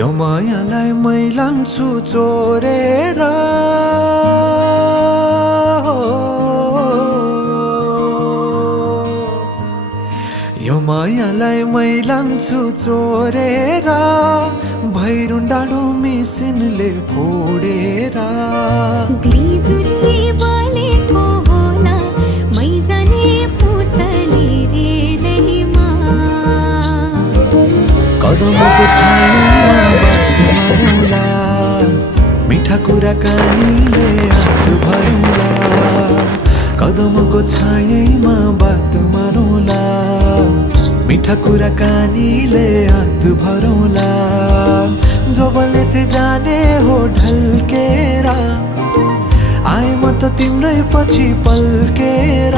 यो मायालाई मै लान्छु चोरेर यो मायालाई मै लान्छु चोरेर भैरुन डाँडो मिसिनले फोडेर बिजुली बलेको होला मै जाने पुतली रेलैमा कदमको छायामा बात मारौँला मिठा कुराकानीले हात भरौँला कदमको छायामा बात मारौँला मिठा कुराकानीले हात भरौँला जोबनले से जाने हो ढल्केर आए म त तिम्रै पछि पल्केर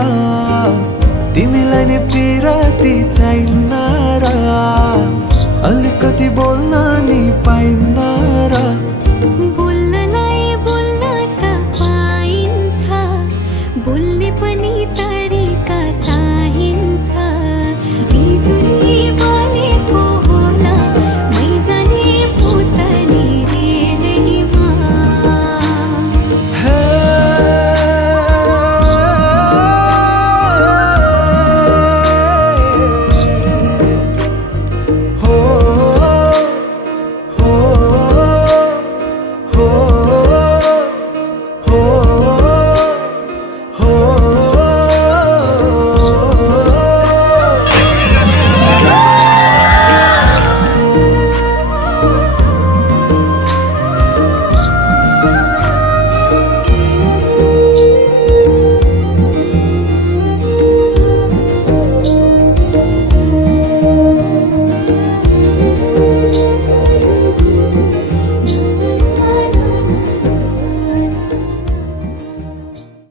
तिमीलाई नै पिरती चाहिन्न र अलिकति बोल्न नि पाइन्न र